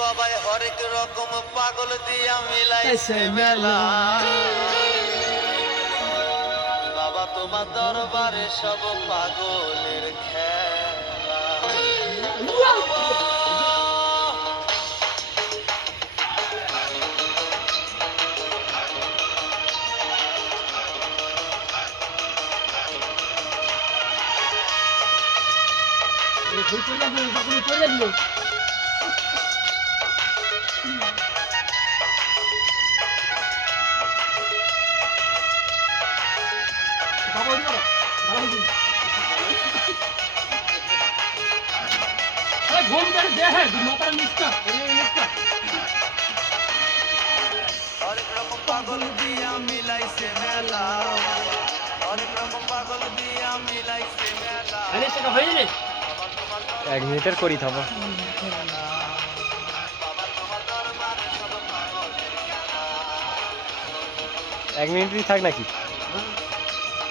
বাবাই হরেক রকম পাগল দিয়া মিলাইছে মেলা। বাবা তোমার দরবারে সব পাগলের খেলা। হরেক রকম পাগল দিয়া মিলাইছে মেলা, হরেক রকম পাগল দিয়া মিলাইছে মেলা। এক মিনিটের করি থাকো। এক মিনিটই থাক নাকি?